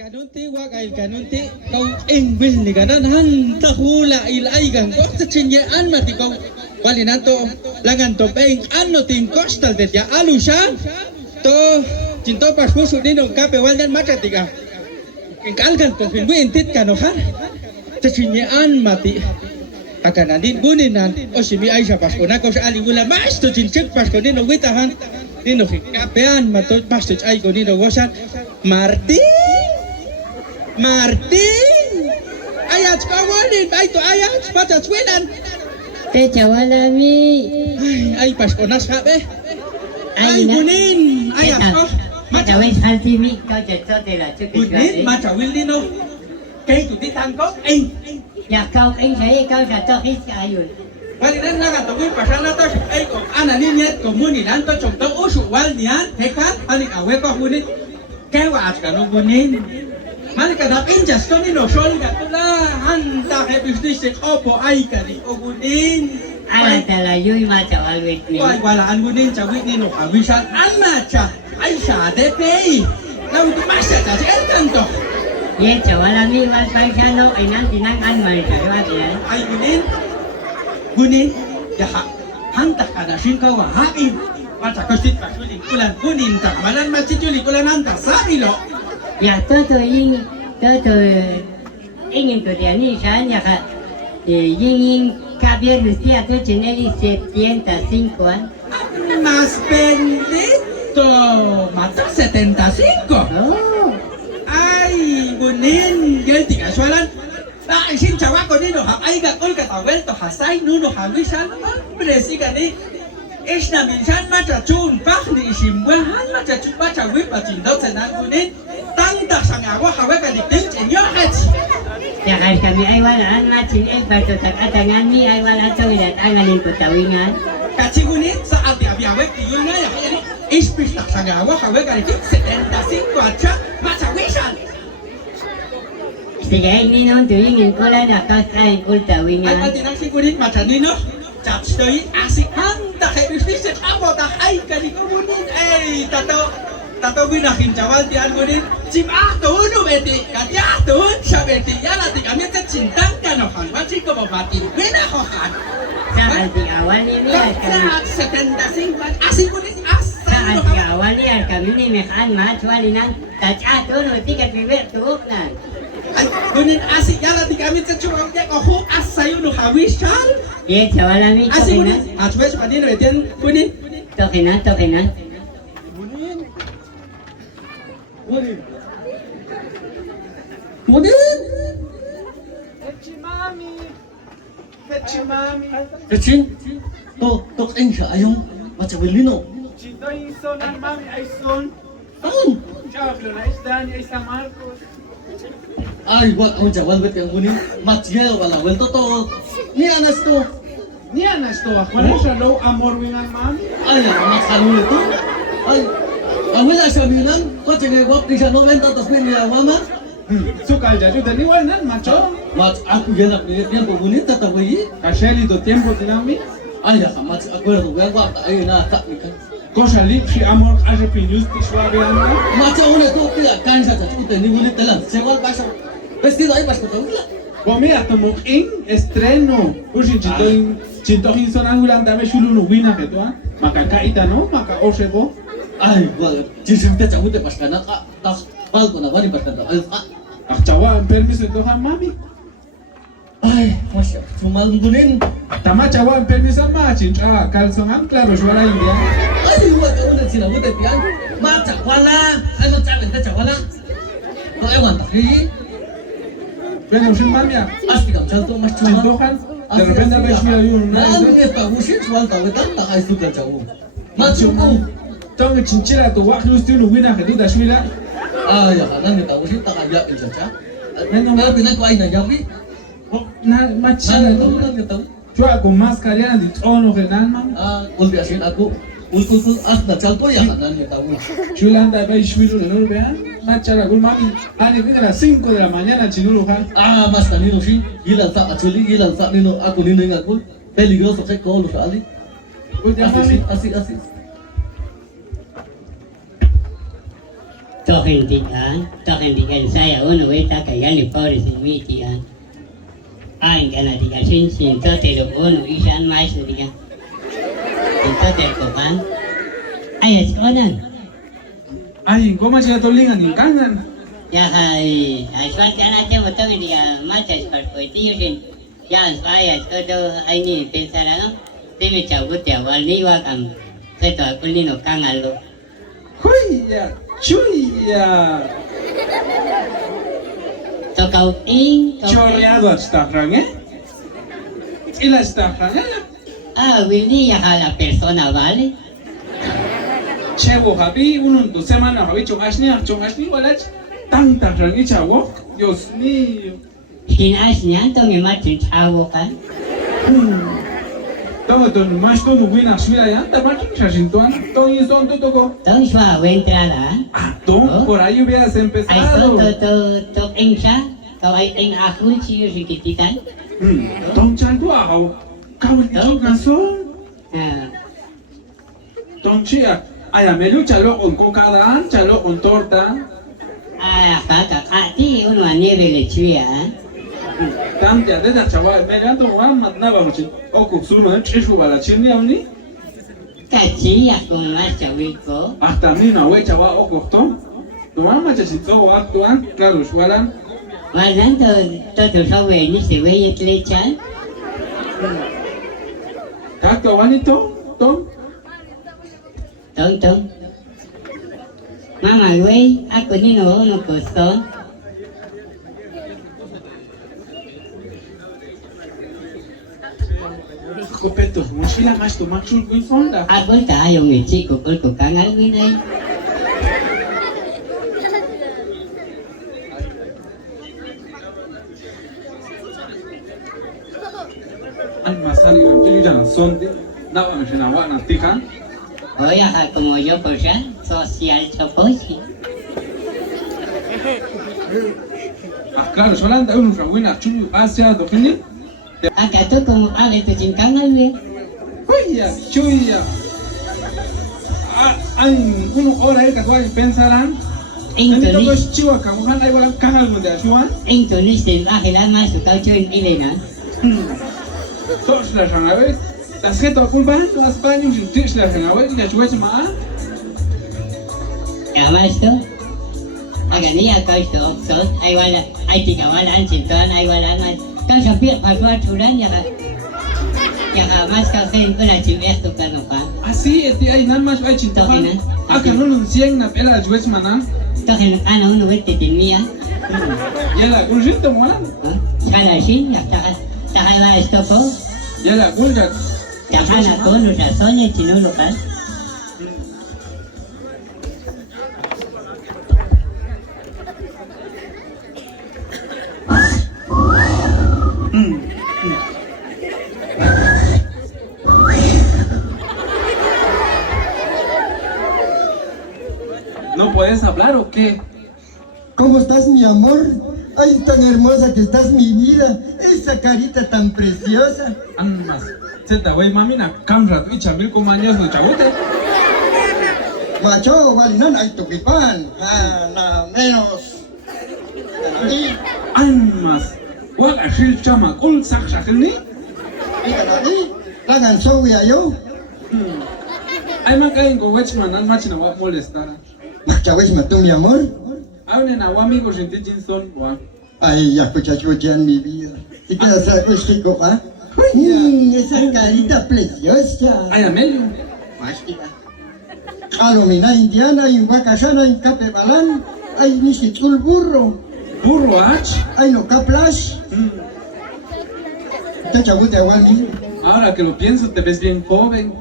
Kanunti wakay kanunti kau ingbil ni kanan han tahula ilaigan ko sa chinye an mati kau walinanto langan to peng ano ting coastal de ya alusha to cinto pas musu ni no kape waldan makatika kalgan to pinbu intit kano han sa chinye an mati akan adin guninan o si mi aisha pas ko na ko sa aliwala mas to chinchik pas ko ni no witahan ni no kapean mato mas to ay ko ni no wasan Martin, ayat kawanin, baito ayat, patat wilan. Walami. Ay Pasko na sabi. Ay gunin, ayat ko. Matawin haltimi kau jatuh telah cukup. Gunin, matawin dino. Kay tuti tangkok, ay. Ya kau saya kau jatuh his ayun. Walinan lang at ako'y pasala to, ay ko, ananin ko muninan to, chong to usuwal niyan, tekat, panik awe ko gunin. Kaya waat ka no gunin. Malika da pinjas to ni no sol ga tula hanta ke business opo ay kani ogunin Ay talayoy matawal wit ni. wala wala an gunin cha wit ni no kawisan anna cha ay sa de pay na uti masa cha elkan to Ye walami mal paisano ay nang tinang an mal kawat yan. ay gunin ya hanta kada singka wa hain mata kosit pasuling kulan gunin ta malan maciculi kulan hanta sa ilo Ya todo ingin tu dia ni saya kak ingin kabir mesti atau jeneli 75 mas bendito mata 75 Oh. ay gunin guilty kasualan ta isin chawa ko nino ha ay ga kol ka tawel to hasay nuno hawisan presi gani is na minsan macha chun pak ni isimbahan macha chun macha wip pacindo senan gunin tanda sangawa hawe ka diktin chenyo hats Ya kan kami aiwalan macin batu tak atangan ni aiwalan tu lihat anganin ko tawingan. kachi gunin sa abi abi hawe tiyul nga ya yani is pistak sangawa hawe ka diktin 75 acha macha wisan Sige ini non tu ingin ko lang nakakain ko ay tawingan. pati nang sigurin macha nino Judge Toy, asik hanta kay bisnisip ako takay ka di ko gunin ay tato binakin jawal di an gunin sim ato no beti kati ato sa beti yana di kami sa cintang ka no han wati ko mabatin bina ko han Sa anti awal ni kami. sa 75 asik gunin Sa asa no anti han awal ni kami ni mekan mat walinan tacato no tiket bibet tuok na. ay gunin asik yana di kami sa chuang ya ko hu asayo no hawisan Ye walami asik to kena. gunin atwes padin retian gunin To kena. gunin Kecil, to anh sa ayong macawilino. Cinta Ison ang mami ay son. Taon. Chablo na isda ni ay San Marcos. Ay, wag ang jawal bet yang kuning. Matya wala wel to. Ni anas to. Ni anas to ako na siya low amor wing ang mami. Ay, amat kalu itu. Ay, awala sa minan. Ko tinga wag di sa 90 tas ni mama. Sukal jaju dali wanan macho. Mat aku yan yan po kuning tatawi. Kasheli do tiempo tinami. Ay, mat acuerdo ga wag ay na ta kan. Cosa li si amor aje pinus ti suave anda. Macha una to pila cansa ta tu ni kuning telan. Sewal pasa. Vestido ahí pas ko tawila. Bomea tomok in estreno. Ushi cinto Ison ang ulan dame shulu no wina ke to ah. Maka kaita no, maka osego. Ay, wag. Jisim ta cabut pas kana ka. Tas pal ko na wani pas kana. Ay, Akchawa ang permiso ito ha mami. ay, masya. Sumalgunin. Tama chawa ang permiso ang machin. Kalsongan klaro shwala india. Ay, wag ka una sila butet yan. Maca wala. Ano sabi ta wala? Ko ewan takri. Pero si mami ah. Asti kam salto mas Cinto cuma. kan. De repente a ver si hay un. Na ano ke pa usin wal ta wetan ta ay suka jawu. Macu ko. Tong chinchila to wak yusti no wina ke da shwila. Ay, ya kana ni ta usin ta kaya ilja. Neno Na pinan ko ay na yawi. na Na machina to to. na ni ta. Chua con mascarilla di tono ke nan mam. Ah, ulbi asin aku. Ulkul as na salto ya kana ni ta wi. Chulanda ba shwilu no vean. Machala gul mami. Ani que las 5 de la mañana chinulu kan. Ah, mas tani no si. Ilan sa actually ilan sa nino aku nino ngakul. Peligroso se ko lo sali. Uy, ya mami. Así. tohen tika saya uno weta kayali pobre sin miti ay gana tika sin tote lo uno isan mais tika sin tote ko kan ay onan Ay, ¿cómo se atolingan en cangan? ya hay aswat kana te mo tohen tika machas par ko tiyo sin ya aswaya todo ay ni pensara no teme chabuti awal ni wa kam seto kulino kangalo Huya, chuya. tocau in Chorreado hasta Fran, ¿eh? ¿Y la está Fran? Willy ya la persona vale Chevo, Javi, uno en tu semana, Javi, chongashni, walach. Tanta Fran y chavo. Dios mío. sin asnya to me matin chawo kan Todo tu más todo buena suya ya, te mato chashintuan, todo y son todo. tong shwa entrada Ah, tú, por ahí hubieras ai empezado. to insha to ai en akul chi yo sikititan Tom chantu ahau. Kau ni canción. Tom chia. Ay, a melu chalo con cocada, chalo con torta. kaka ati uno aneve le chua Tam ya de chaval, me ganto wa matnaba mucho. O kusuma chishu bala chini auni. kachi ya con más chawiko Hasta mí no we chaval o costo. Tu mamá chasito o actuan, claro, sualan. walan to sawe ni se we yetlechan Kakto wanito, Tom. tong mama we aku ni no kosto Copeto, mochila más tu machul kuin fonda. aku ta yo ngi chi ko kangal winai Al masari lo que ya sonde. Na wa na wa na tikan. Oye, como yo por ya, social choposi. Ah, claro, solanda un fragüina chulu hacia dojini. Acá tú como ale tu chinkangal we. Huya, chuya. Ah, ay, uno hora el que tú pensarán. En todo Intonis, es chiwa kamuhan ay wala kangal mo de asuan. intonis del agela más tu caucho en Elena. Sos la rangabe. Das geht doch wohl bei was Spanisch in Tisch la rangabe, ya chuech ma. Además esto, acá ni acá esto opción, hay wala, hay tika wala ancintuan, hay wala más. Kan sapir pasua churan ya más café en una chimea tu canopa. Así, ay nada más ay chintohan. Acá no nos cien na pela chuech manan. Entonces, ana uno vete tenía, Ya la un rito molan. cada sin, ya está esto po, Ya la gulga. tapana con los razones si no lo pas. ¿No puedes hablar o qué? ¿Cómo estás, mi amor? Ay, tan hermosa que estás, mi vida. Esa carita tan preciosa. Anmas. Zeta wey mami na kamra tu chamil ko manyas no chabute. Macho, walinan ay tukipan. Na menos. Ganani. Anmas. Wala shil chama kul sak shakilni. Ganani. Lagan sowi ayo. Ay makain ko wechman an machina wa molestara. Machawes matum, mi amor. Aune na wa amigo shinti jinson wa. Ay, ya escuchachuchean mi vida. ¿Y qué haces, chico, pa? Esa carita preciosa. Ay amelio. Mástica. Alomina indiana, en Huacachana, en Capebalán. Ay, ni siquiera burro. Burro ach. Ay, no caplash. Te chabute agua mío. Ahora que lo pienso te ves bien joven.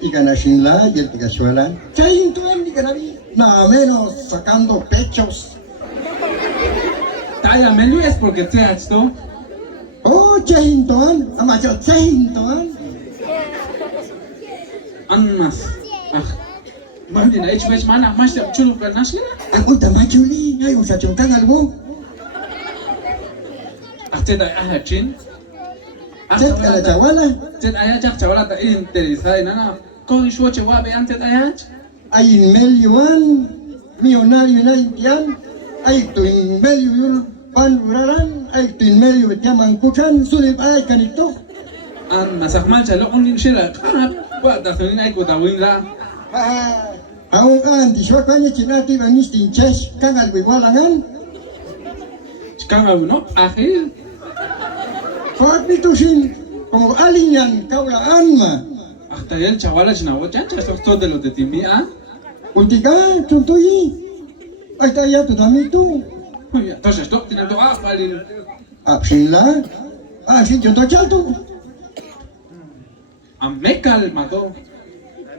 Y ganashinla y el tigashuala. Chaintuan y ganabi. Nada menos sacando pechos. Ay amelio es porque te achto. Oh, chaintuan. Amacho, chaintuan. Anmas. Ah. Mami na ich wech mana mas te chulo per nasla. Ako tamachuli. Ay, usachungkan algo. Ate da chin. Chet a la chawala. Zet aya jak chawala ta interesada nana. Ko shoche wa be ante da yach. Ay, in Meliuan. millonario en Haitian, hay tu en medio pan uraran, hay tu en medio de Tiamancuchan, sulip ay canito. Masak mancha lo onin shela kap wa da sonin ay ko da win la. Aung an di shwa kanya chinati bangis tinches kangal wiwalangan. Chikanga no akhir. Fat bitusin, como alinan kaula anma. Hasta el chavala china wo chancha so de los de Timbi ah. Ultika, tuntuyi. Ay taya tu damitu. Entonces esto tiene to falin. Apsila. Así yo to chaltu. Amekal mato.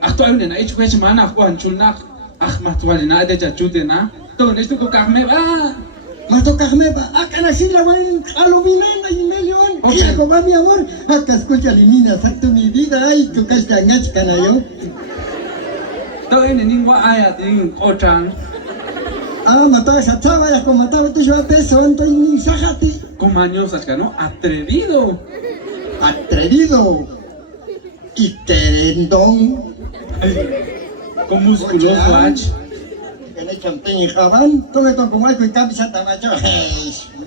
Ahto ayun na ich kwes mana ko anchulna. Mah tuwali na de chachute na. To nesto ko kahme ba. Mato kahme ba. Akana sila wan aluminan ay melyon. Kaya ko ba mi amor? Akas ko chalimina sakto mi vida ay ko kasta ngach kanayo. To ini ningwa aya ding ochang. Mataba esa chava, ya como mataba tu yo peso, entonces ni sajati. Como años no atrevido. Atrevido. Y terendón. Con musculoso ach. Que le champén y jabán. Tome con como algo y camisa tamacho.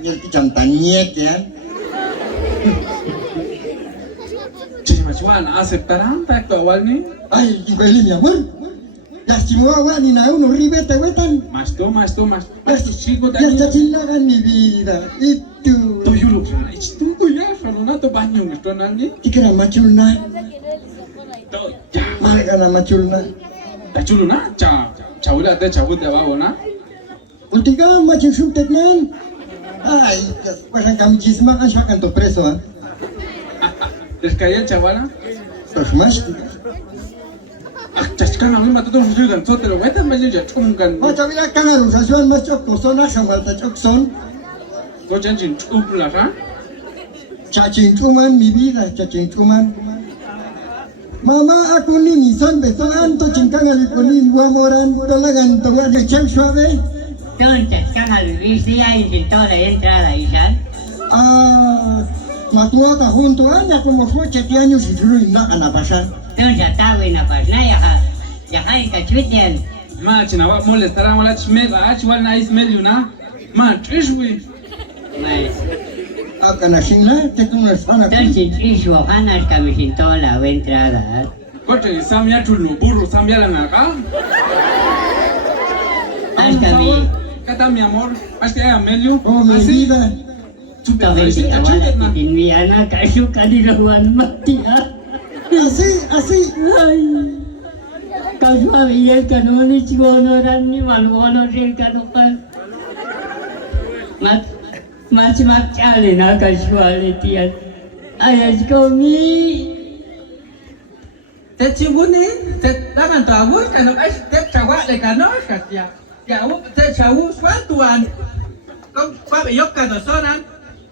Y el champañete. Chimachuan, ¿aceptarán tacto awalni? Ay, y Beli, mi amor. Lastimó agua ni na uno ribete wetan. Mas to. Chico Ya está chilagan mi vida. Y tú. To Europe, itu ya, falunato baño me estoy nalni. Tikira machulna. To ya. Malgana machulna. Tachuluna, chaula te chabute babona. Ultiga machin subtetnan. Ay, pues en camichisma kan syakan to preso ah. Descaya chavala. Tos mas. Chaskan a mí mató todo un gan sote lo metes me ya chungan. Macam bila kangaroo sasuan mas chok son asal ta chok son. Go jancin chupla ha. Cacing cuman mi vida, cacing cuman. Mama aku ni misan betul anto cingkang ali kunin gua moran tolagan toga de ceng suave. Entonces, cángalo, viste ahí sin toda la entrada, Isan. Matua ka junto anya como fue 7 años y dulu nak ana pasar. Entonces, estaba en la pasna, ya hay cachuitian. Ma china wa molestar a mola chme ba ach wa nice meliuna. Ma trishwi. Akan asingla te tu nas ana. Entonces, hizo ganas que me sin toda la entrada. Kote samya tulno burro samya la naka. Hasta mi. Kata mi amor, hasta ya melio. Oh mi vida. Chuta Tahu isi tidak chuta ada na. di Indiana kasuka di lawan mati Así. Ay, kaswa iya kanoni chigonoran ni malwono rin kanukan. Mat chale na kaswa letian. Ayas komi. Te chibunin, te lagan tu abu, kan ay te chawa le kano katya. Ya u te chawu swatuan. Kau pa yok kano sonan.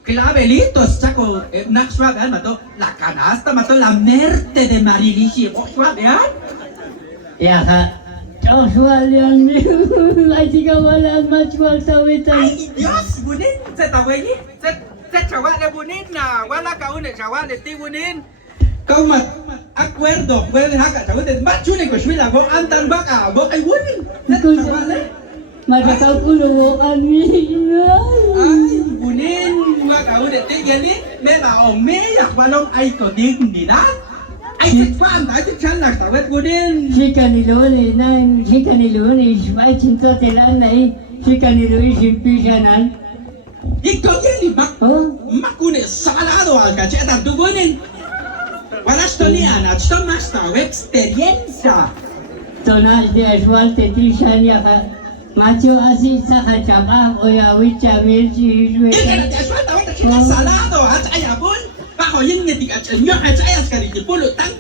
Clavelitos, chaco, nak suave, mato la canasta, mato la merte de Marilishi, suave, Ya ha. Kaswa lian ni. Ay tiga wala matwal sawitan. Ay, Dios, bunin, se tawegi, se chawa le bunin na, wala ka une chawa le ti bunin. Kau mat acuerdo, pueden haka chawa de machune ko shwila go antan baka, go ay bunin. Se chawa le. Matakaw pulo kami. Ay, bunin, baka une ti yani, me ba o me yak walong ay ko din dina. Ay, se fan, ay se chan nak tawet bunin. Shikaniloni nan, shikaniloni shmai chintotelan nai, shikaniloni shimpishanan. Ikaw yan, Oh, makune salado al kachetan tugunin. Wala sto ni ana, sto masta experiencia. tonas de asfalte tishan yaka. Macho así saha chapa o ya wicha mirchi Ika na ishwe. te aswata wata chika salado at ayabon. Bako yung nga tika chanyo at ayas ka rin pulo tang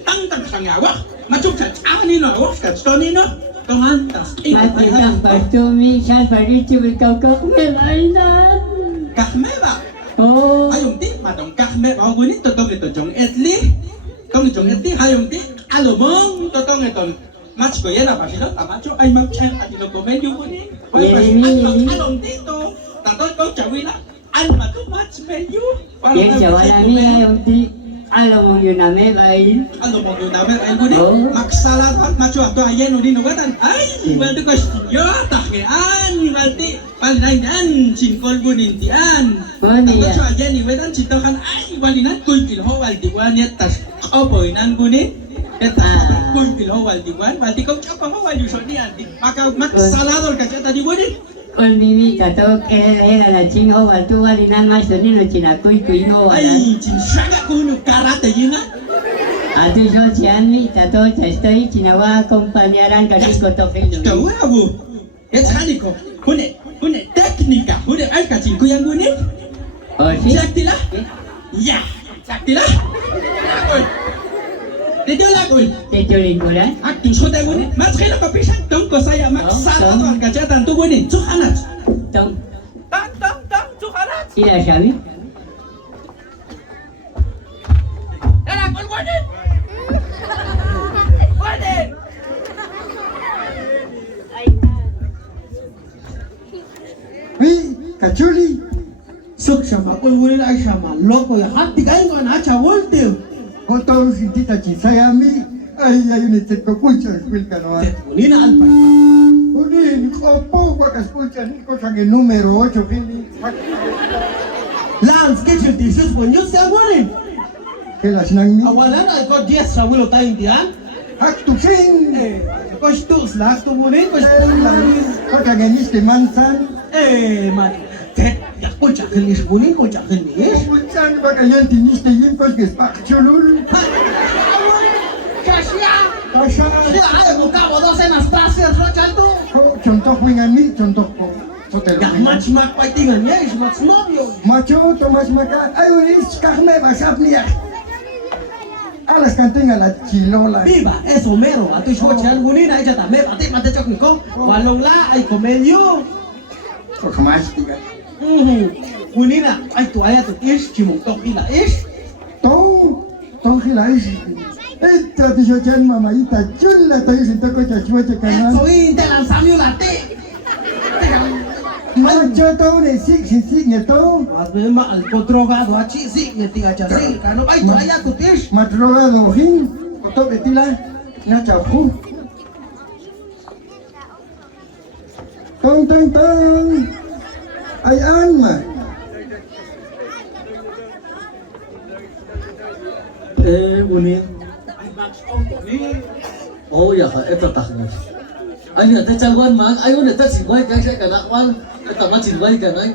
sang awak. Machuk sa chani no awak ka sto ni no. Tumantas. Mati tang pastumi shan parichu bikakak melainan. Kahme ba? Oh, Hayong di matong kahme ba gunit totong ito jong etli. Tong jong etli hayong di alomong totong ito. Match ko yan apa sila tamacho ay mag-check at ito medyo gunit. Along dito. Tatol ko chawila. An matu match menu. yang jawala ni ayong ti. Alam mo yun namin, bail. Ano mo yun namin, ay guni, Oh. maksalat at macho ato ayan uli nubatan. Ay, ibalti ko siyo, takian, ibalti, palinayan, sinkol gunintian. Guni Macho ya. ayan, iwetan, sito kan, ay, walinan, kuy kilho, waldi wan, yat, tas, kapoy, nan guni. Yat, kuy kilho, waldi wan, waldi ko, chapa mo, waldi so ni, anti, maksalador ka siya, tadi guni. Olmimi kato era la chingo watu walinan mas ni no china kui no wala. Ay, chinsaga kuno, karate yun na. Atu so chian mi tato estoy china wa acompañarán kasiko to filo. Tawabu. Et haniko, hune, teknika, hune, ay kachin ko yang guni. Oh si. Saktila? Ya, saktila. Dito lang ul. Techo lingkuran. Akting sudah guni. Mas kilo ko pisan tong ko saya maksara to ang kajatan to guni. Cukhanat. Tong Tang, cukhanat. ila shami. Dala kol guni. Guni. Wi, kachuli. Suk sama kul guni na sama loko ya hati kain ko na cha volte. Otong sintita chisayami. Ay, ayun ito ko puncha, kwil ka naman. Guni na alpa. Unin, opo, wakas puncha, ko sa numero 8, kini. Lance ke chil tisus po nyus ya guni. Kelas nang mi. Awalan ay ko 10 sa wulo tayo diyan. Hak tu sing. Ko stus las to guni ko Ko kaganis ke mansan. man. Tet ya ko cha kelis guni ko cha kelis. Puncha, bakayan tinis na yun, ko gespak chulul. Kasha. Ay mo ka mo dos en Anastasia Rochato. Contoh wingami, contoh ko. Hotel. Ya match mak fightingan ya is match novio. Macho, Tomas Maca, ayun is kahme basap niya. Alas kanting alat chilola. Viva, eso mero, a tu shocha guni na ita me mate chok niko. Walong la ay komelyo. Ko kamas tiga. Guni na ay tu aya tu is chimuk tok ila is. Tong hilais. Esta dijo chan mamaita chula tayo sinta ko chachua So chakanan. inte lan samyo late. Macho to ne sik nyeto. Wat be ma al ko drogado a chi si ye tiga cha si kano ay tu aya tu is. Matrogado hin. Oto betila na chauhu. Tong. Ay anma. Guni. Oh ya, eta tahnas. Ani ta chalwan mang, ayo ne ta chingwai ka ka na wan, eta ma chingwai ka nai.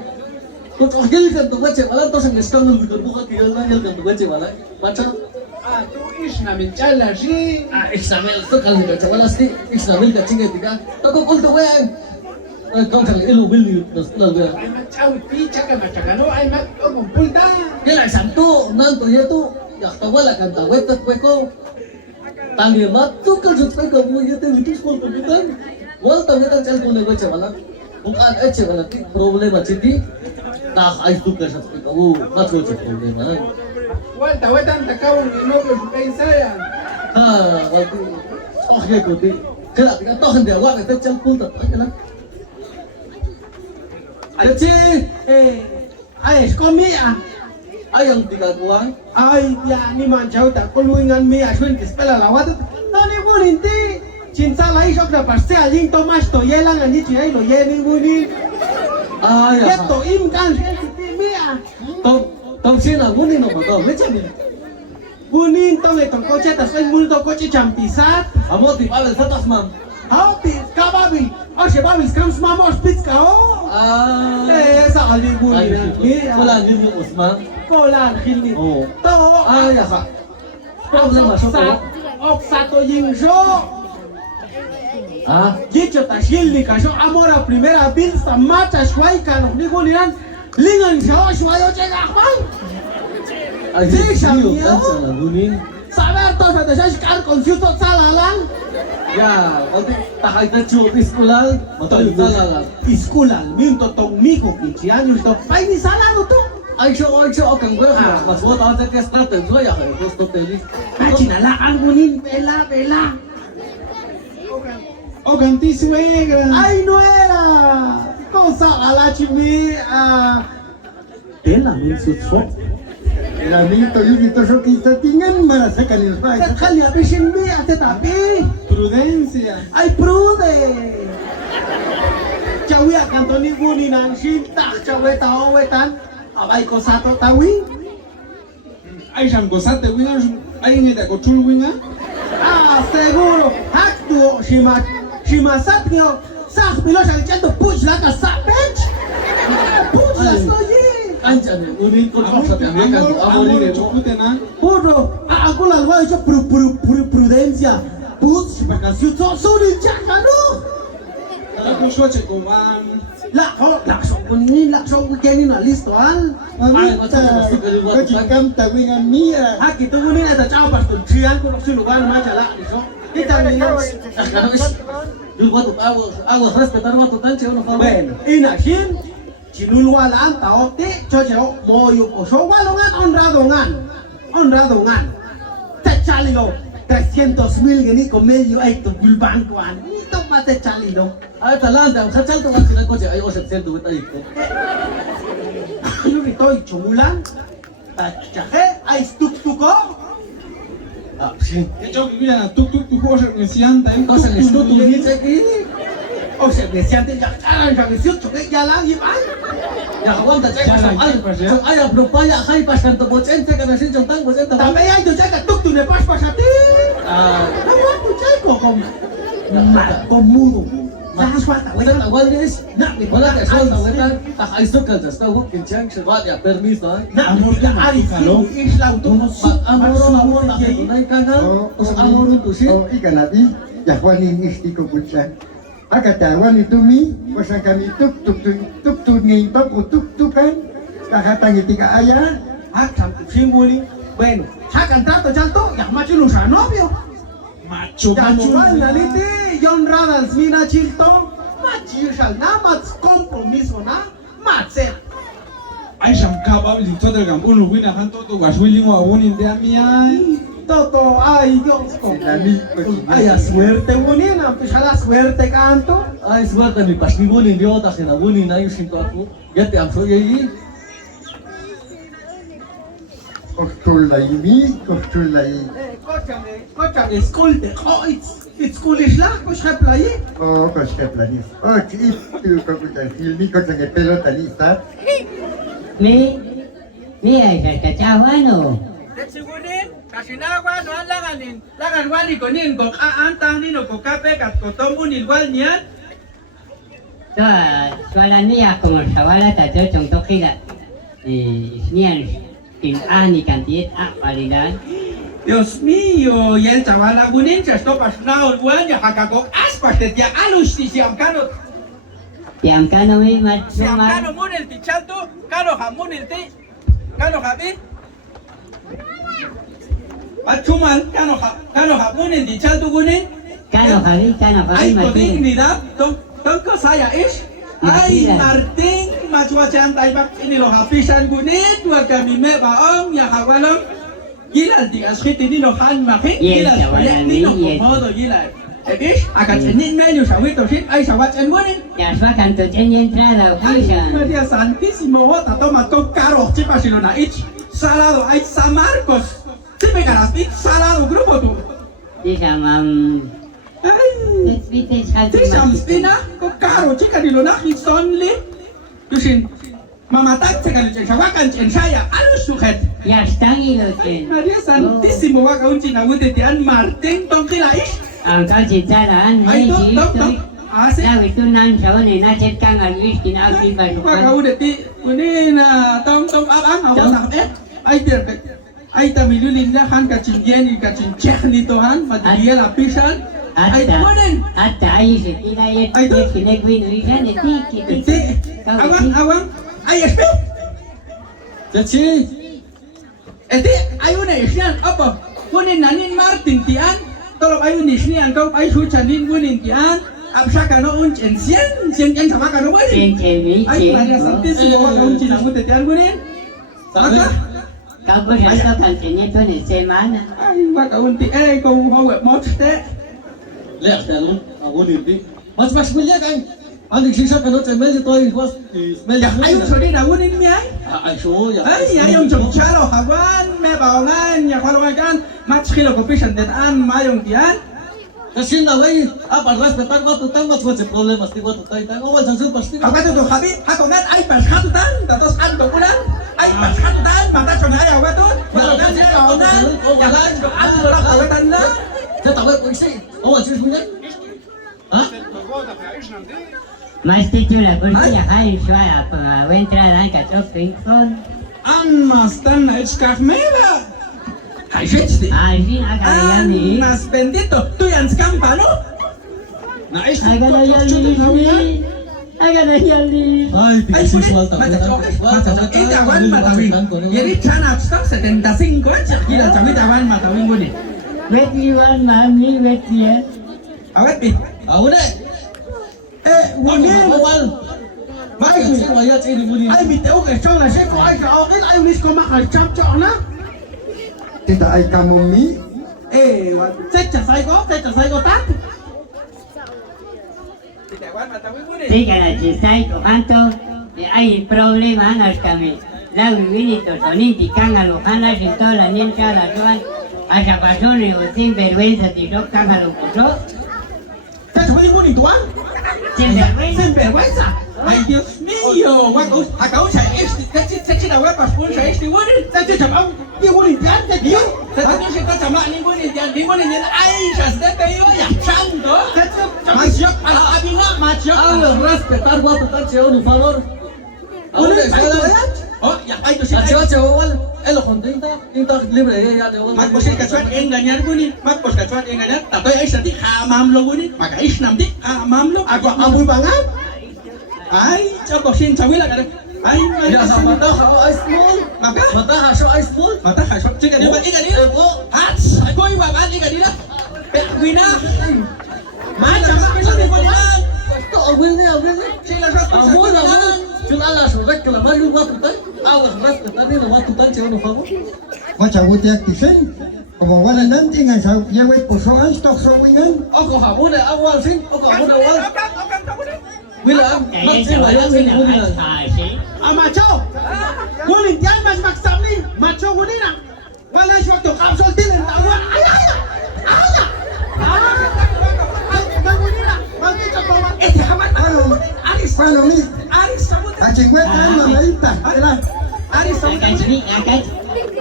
Ko to gel kan to bache wala to sang skam nu ko buka ki na gel kan to bache wala. Macha. Tu isna min chala shi. Islamel to kal ka wala sti, Islamel ka chingai tika. To ko kol to wa. Kau kal ilu bil ni to skula ga. Ay machaw pi chaka machakano ay mat o kumpulta. Kila santo nan to ye to. Ya ta wala kan ta wet ta ko. Tangge mat tu kal jut pa ko mo ye te litu skol to bitan. Wal ta bitan chal ko ne bache wala. Bukan eche wala ti problem achiti. Tak ay tu ka sa ko. Mat ko problem ha. Walta wetan takawang inoblo sa kaisaya. Ha, wal tu. Oh ye ko ti. Kala ti ka to han de wa ka chal ko ta kala. Ache Ay komia. ayang tiga kuang. Ay ya ni manchau ta kuluingan mi ashwin kispela lawat. Tani guninti. Cinta lai shok na paste aling Tomas to yelang ani chinai lo yening gunin. Ay, Keto im kan mia. tong sina guni no mato, mecha ni. Gunin tong etong koche tas en multo koche champisat. Amo ti pavel satas mam. Haupi kababi. Oshe babi skams mamos pizka o. Sa ali gunin. Wala din yung Usman. Kolan hilni. Oh. To. Ay, asa. Problem masuk ko. Oksato yingjo. Ah, Gicho tashilni kasho amora primera pinza macha shwai kano ni gulinan lingan shao shwayo chega man. ay Sí, siyo Shamiel. kansa na gunin. Saber to sa desha shkar confused salalang. Ya, kasi takay na chuo iskulal, matay salala. Iskulal minto tong miko kichiano to. Ay ni salado to. Ay siyo kang gwe. Mas mo ta sa kes natin, so ya kay gusto telis. Chinalakan gunin vela. O ganti suegra. Ay no era. Cosa ala chimi. Tela min sutso. Granito y todo eso que está tingan para sacar el país. Kali abishin mi ate tapi. Prudencia. Ay prude. Chawi akan toni guni nan shin tak chawi tao wetan. Abai ko sato tawi. Ay sham gozate winga, ay ngeta kochul winga. Ah, seguro. Hak tu shima satnyo. Sak pilo shal chento puch la ka sapech. Puch la soyi. Anjane, unin ko sa también kan Amor amor chokute na. Puro, aku lalwa itu prudencia. Puch shima kansiu so ni jaka no. Ako shoche koman. Lakso kini na listo al. Mamita, kocikam tawingan mia. Hak itu guni ada capas tu trian ko kasi lugar macam lah listo. Kita ni. Dulu waktu aku respetar waktu tanche uno fa. Bueno, inashin chinulwalan tao ti chocho moyo ko so walongan honrado ngan. Techalilo 300,000 gini ko medio ay to bulbantuan. Ito pa techalilo. Ay talanta, sa chalto ka sila ko ay osep sento with ay ko. Ano rito chumulan? Tachahe ay stuktuko. Ah, sí. Yo mira, tuk hoje me sianta. Cosa ni sto tu ni cheki. O sea, me siente ya cara ya me siento que ya lang iban. Ya aguanta cheki sa ay propaya hay pas tanto bochente ka na sin chontang bochente. También hay tu chaca tuktu ne pas pasati. Ah, No tu chaco con mudo. Sahas falta. wala wala is na wala ka sa wala ta ay sto ka sa sto kin chang sa ya permiso. Amor ya ari kalo. Isla tu Amor na kunay ka nga. Us amor tu si. Oh, ikan nabi, ya Juanin istiko kucha. Akatawan itu mi, pasang kami tuk ni tukan, kakatang itika ayah. Hakan tu simuli. Bueno, hakan trato chanto ya macho lusa novio. Macho, Ya chumal naliti, yon radals mina chilto. Machir shal na mats compromiso na matset. ay sham kaba lito del gambuno wina kan toto waswili wa woni de amia. Toto, ay Dios ko. Nami, Ay, a suerte bonina, pues a la suerte canto. Ay suerte mi pas ni buni idiota se na buni na yung sinto ako. Get am so yi. kostulay mi, kostulay. Escúchame, esculte. Oh, it's coolish lang, pues replay. Oh, koska planis. Oh, itu kakutan filmi, kosang pelota lista. Mi ay kacawano. Sigurin, kasi nawa no langan wali ko nin ko aantang nino ko kape kat ko tombun ilwal niyan. Soalan niya como sawala tato chong tokila. Niyan ani kantiet palidan. Dios mío, y el chaval agunin se esto pasnao wan ya hakako aspas te ya alus ti siam kano Tiam kano mi mat siam kano munel ti chalto kano hamunel ti kano habi Achumal kano hamunel ti chalto gunin kano ay kami ko ding mati. ni da tong saya is ay Martin machuachan tay bak ini lo hapisan gunit wa kami me baong ya hawalong gilal di askiti ni lo han makit Yes, gilal kawalan ni lo ni, yes. komodo gilal Edish akat senin menu sawito sit ay sawat en gunin Ya swa kanto chen entrada ay ofisa. Maria Santísimo tato matko karo chipa silona ich salado ay San Marcos chipe karas ich salado grupo tu Disa mam. ay Despite shalti Trisam spina ko karo chika ni lo nakit sonli yusin mamatak sekali chen sawakan chen saya alus suhet Ya están y lo chen. Maria Santísimo waka unchi na wute tian Martin tongkila ish Ang kau citaran ay hai tok ase Ya itu nan sawane na chet kang alwis kina alkin waka basukan. ude ti kunin tong abang awan ay der ay tamilulin na han kachin yeni kachin cheh nito han madriel apisan ay kunin Hatta ay sekila yet Ay, tu. kinegwin risan eti iti awang ay espe Chachi. iti ayun isyan apa kunin nanin Martin tian tolong ayun isyan kau ay sucanin kunin tian absa kano unchen sien sama kano wani Chen chen mi ay chen. Maria Santísimo waka unchi na wute tian kunin Sabi. Kau pun rasa kan chen itu ni semana. ay waka unti kau hawe moste Lek ta no. Ako ni bi. Mas mulya kay. Anh thì sao cái nó chạy mấy cho tôi quá mấy Ya ayo sorry na unin mi ay. ai số ya Ay, ayong chong chalo hawan me baongan ya kwalongan kan matchilo ko pisan det an mayong tian. Kasi na way para respetar ko tutang mas what's the problem pasti ko tutay tayo wala sa pasti Ako to habi ako met ay pas hatutan tatos an ko ulan. Ay pas hatutan mata chong ay awa to. Baongan si kaonan. Ya lan ko an lo ra kawatan na. Thế tao có gì? Ông ở trên đấy. Hả? Mas titula kursiya hay shwaya pa wentra dan ka chopin kon. Amas tan na iskaf mela. Ay shit. Aji agala yani. Mas bendito. Tu yan scampa no? Na is Agala yani. Agala yani. Ay, Ay, pinisi sulit. soal tao. Ita wan matawin. Jadi chana stop 75 aja. Kira cawi tawan matawin guni. Wet me one mami wet me. Awet pi. À udah. Guni. Awal. Mai cái gì mà ya chơi đi mua đi. Ai bị téo cái trong là sẽ có ai rõ cái ai biết có mắc ở trong chỗ nó. Tita ay kamomi. Chết chả sai có tát. Tika na chisay ko kanto. Di ay problema nas kami. Lawi winito soninti kanga lujana sintola niencha la tuan. Asa pasone o sin vergüenza tiró kanga lo puso. Chết chả phải guni tuan. Sin vergüenza. Sin vergüenza. Ay Dios mío. Wako acabo de se la web pas pun saya isti guni. Saya chama dia guni tian dia dia. Saya tu kita chama ni guni tian ni guni ni ai jas de peyo ya chang do. Masuk ala abinga masuk. Ah, respetar gua tutang cewek di favor. Udah oh ya ay to Ah, si cewek awal. Lo konting ta libre ya de awal. Mat bosir kacuan engañar guni, mat bos kacuan engañar, tatoy ay sati hamam lo guni, maka is namdi hamam lo, agwa amoy banget. Ay, coba sin cawila kada. Ay, Ya sama dah ice small. maka Mata hasil ice small. mata hasok cika dia bat ikan dia. Hats, aku iwa bat ikan dia. Pek wina. Macam apa ni bulan? Itu awal ni. Sila sok Awal awal. Cuma ala surat kalau mari gua tutang. Awas respetar ni gua tutang cewek di favor. Macam utiak tisin. Como wala nanti nga sa yaway pusoan stok sawingan. Aku kamu deh awal sih. Aku kamu deh awal. Bilang, Kaya masih sa bayar wala sih na bilang. kasi. Macho. Guni tian mas maksam ni. Macho guni na. Wala siya to kapsul din tawa. Ay. Paano mi? Aris sabut. Achingwetan mamalita. Ila. Aris sabut. Agad mi agad.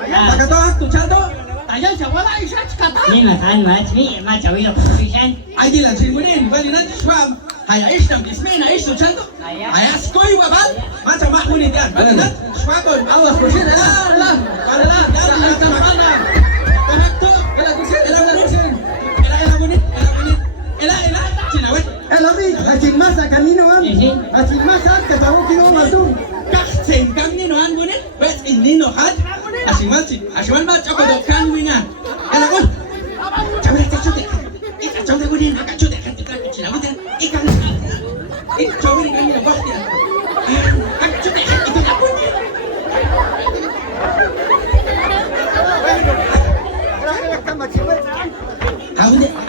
Pagkato tu chato. Tayo siya wala isa kata. Ni makan mat mi machawilo kusisan. Ay di lang simunin. Bali na swam. Haya is nam disme na is tu chato. Haya skoy wa bal. Macam mak munin kan. Bali na swakon. Awas kursi dah. Lah. Kalala. Kalala kamana. Kahakto. Kalau kursi, Ela kalau munin. kursi. Ela munin. Ela sinawet. Elami, achingmasa kanino man. Achingmasa katawo kino matung. Kaksen kang ni noan munin. Bet ini no hat. Asiman ma choko dok kan winga. Ela kon. Cawe ta chute. Ika chute munin aka chute kan tika sinawet. Ika. Ik cawe ni kan ni bak dia. Aka chute itu tak munin.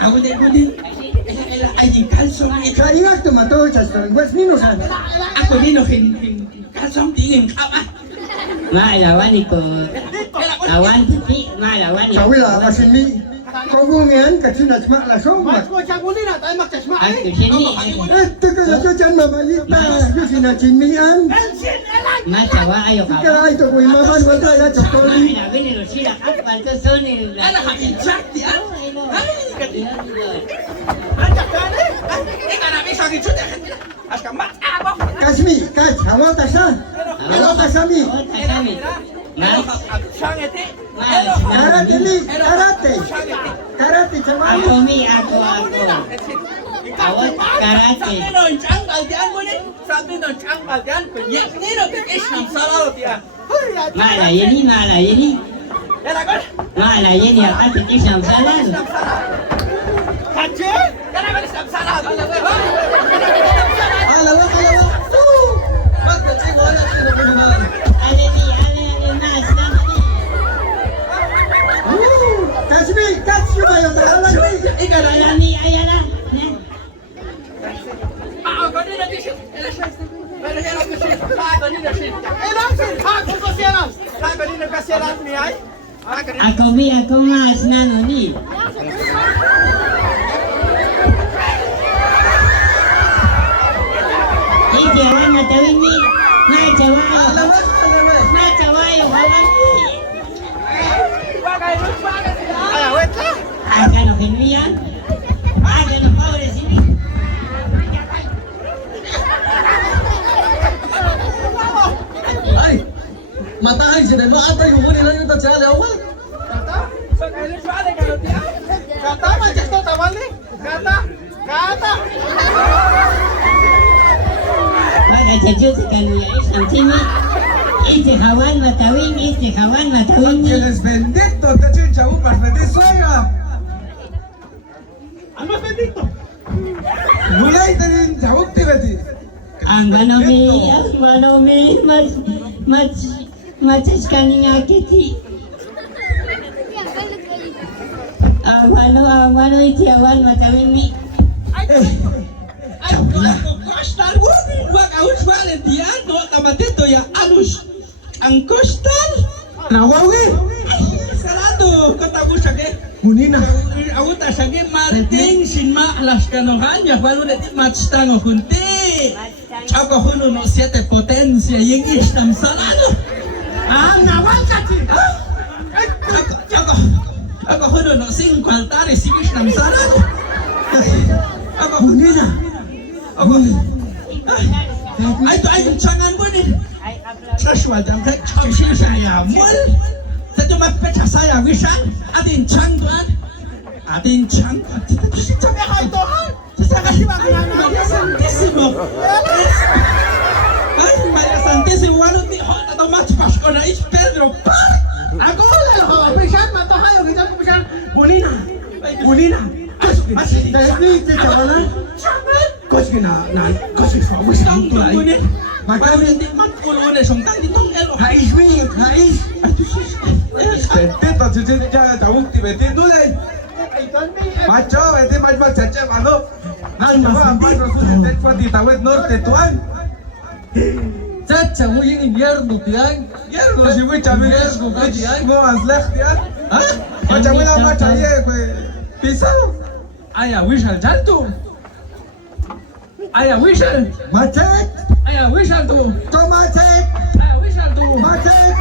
Awde munin. Ela ajin kalsong. Kariwak to mato chasto. Wes nino san. Ako ni no hin kalsong tingin kapa. Maalawan ko. Kawan ti maalawan ko. Chawila masini. Kawungan kachina chma la soma. Mo chaguni na tayo magchasma. Aku sini. Teka la chan mamalita. Yusina chinmian. Machawa ayo ka. Kaya ito ko imaman wala ya chokoli. Ay, nabi ni Rosila kapal to soni. Ala ka injak di an. Ay, ika na bisa gichute. Aska mat abo. Kasmi, kas, hawa tasa. Hawa tasami. Kami. Mas. Sangete. Karate li, karate. Karate chamali. Ako mi ako. Awat karate. Sabi no changgal dian mo ni. Sabi no changgal dian. Yak ni no isnam salao dian. Mala yeni. Ela kon. Mala yeni akan tisam salan. Kaje. Kana ba isnam salao. Alawa. Mat kecil boleh sih bilang. Ale mas kami. Kasmi, kas sumayo tahalan mi. Ika na yan. Ayala. Ah, ko ni na di siya Ako mas nano ni. Ije awan matawin ni. Macawayo kawan ni. Akan no Henryan. Akan no pobre sini. Ay, matahay siya na atay mo nila yung tatsali ako. Maka jajut kanu ya isam sini. Ije kawan matawin ni. Ángeles benditos, te echo un chabupas, vete suegra. Alma bendito. Mulai tenin chabuk ti vete. Ang manomi, mas kaning akiti. Ang iti awan matawin ni. Costal, wag aus Valentian, no kamatito ya alus. Ang costal, Nawawi. sarado katago siya ke. Munina. Awuta siya ke marting sinma alas kanohan ya balu de matstango kunti. Chako hulu no siete potencia yung istam sarado. Nawal kati. Ako hulu no 5 altares yung istam sarado. Munina. Ay, ito ay yung tsangan mo ni. Joshua, jam kay chomshi saya mul. Sa tumapet sa saya wisan atin chang tuan. Atin chang. Si chame ka ito ha. Sa kasi Maria Santissimo. Ay, Maria Santissimo walo ti ho na tomat Pasko na is Pedro. Ako lalo ka. Pisan mato hayo kita pisan. Munina. Dahil ti chabana. Koski na koski fa wisang Tang tu ni. ay. Makami di mat kulo ne song tang ditong elo. Hais mi, hais. Bendito, si ya chabuk ti vete dulay. Macho, vete más chacha mano. Nang ba ang paso su de kwati tawet norte tuan. Chacha mo yung invierno tiyang. Yerno si wi chamires Yerno ka tiyang. go as left ya. Ha? Macha wala macha ye pisao. Aya wishal jaltu. Aya wishal. Macet, Aya wishal tu. tomacet, Aya wishal tu. macet.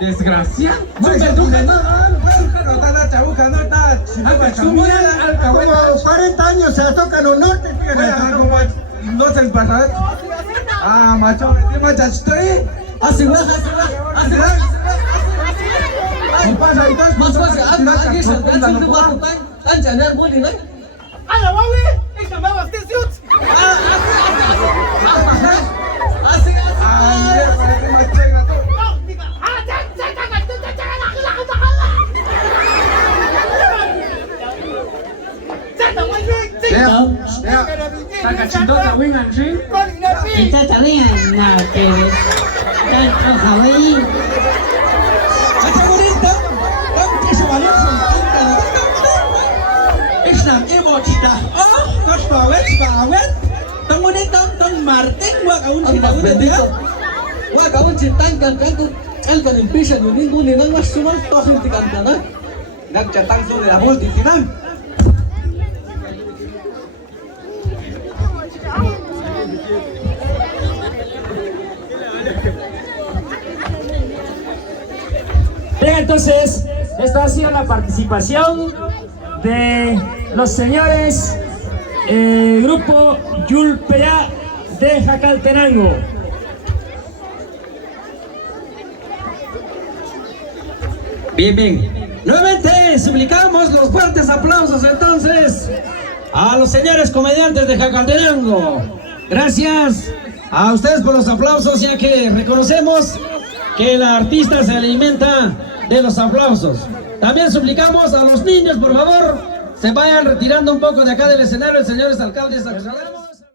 Desgracia. Muy Subedukan. no tan chabuca no ta. Como 40 años se la tocan los norte. Como no se pasa. Ah, macho, vete macha estoy. Asiwa. Si pasa y dos. Mas agi sa gansan di ba tutang? Anjan yan mo nila. Kita tawin na ke. Dan Hawaii. Macam bonito. Kamu kisah balon sungkan. Islam ibu kita. Oh, kos bawet. Tunggu ni tong Martin buat kaun Ang kita udah bendito. dia. Wa kawan cintang kan kung alkan impisan yun ningko nilang mas sumas tohin ti kan kana. Nagchatang su de la multitinang. Bien, entonces, esta ha sido la participación de los señores grupo Yulpea de Jacaltenango. Bien. Nuevamente suplicamos los fuertes aplausos entonces a los señores comediantes de Jacaltenango. Gracias a ustedes por los aplausos, ya que reconocemos que el artista se alimenta de los aplausos. También suplicamos a los niños, por favor, se vayan retirando un poco de acá del escenario, señores alcaldes.